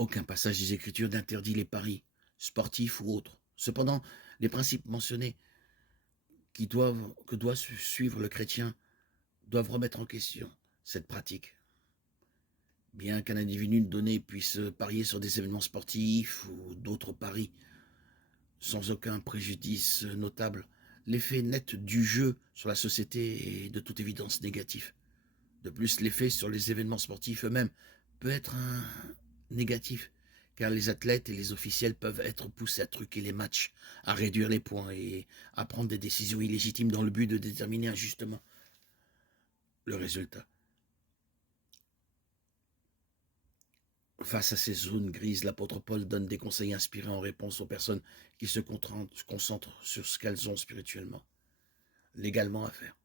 Aucun passage des Écritures n'interdit les paris, sportifs ou autres. Cependant, les principes mentionnés que doit suivre le chrétien doivent remettre en question cette pratique. Bien qu'un individu donné puisse parier sur des événements sportifs ou d'autres paris sans aucun préjudice notable, l'effet net du jeu sur la société est de toute évidence négatif. De plus, l'effet sur les événements sportifs eux-mêmes peut être négatif, car les athlètes et les officiels peuvent être poussés à truquer les matchs, à réduire les points et à prendre des décisions illégitimes dans le but de déterminer injustement le résultat. Face à ces zones grises, l'apôtre Paul donne des conseils inspirés en réponse aux personnes qui se concentrent sur ce qu'elles ont spirituellement, légalement à faire.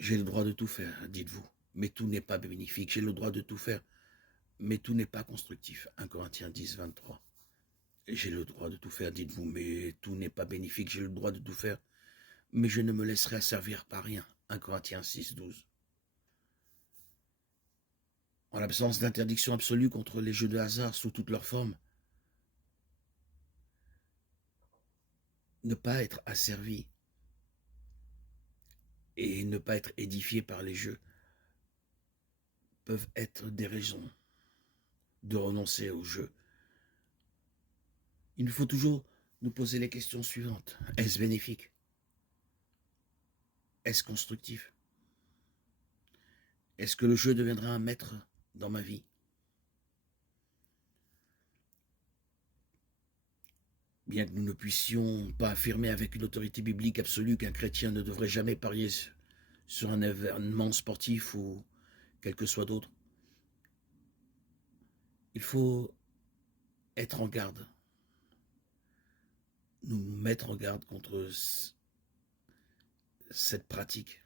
J'ai le droit de tout faire, dites-vous, mais tout n'est pas bénéfique. J'ai le droit de tout faire, mais tout n'est pas constructif. 1 Corinthiens 10, 23. J'ai le droit de tout faire, dites-vous, mais tout n'est pas bénéfique. J'ai le droit de tout faire, mais je ne me laisserai asservir par rien. 1 Corinthiens 6, 12. En l'absence d'interdiction absolue contre les jeux de hasard sous toutes leurs formes, ne pas être asservi et ne pas être édifié par les jeux peuvent être des raisons de renoncer au jeu. Il nous faut toujours nous poser les questions suivantes. Est-ce bénéfique? Est-ce constructif? Est-ce que le jeu deviendra un maître dans ma vie? Bien que nous ne puissions pas affirmer avec une autorité biblique absolue qu'un chrétien ne devrait jamais parier sur un événement sportif ou quel que soit d'autre, il faut être en garde, nous mettre en garde contre cette pratique.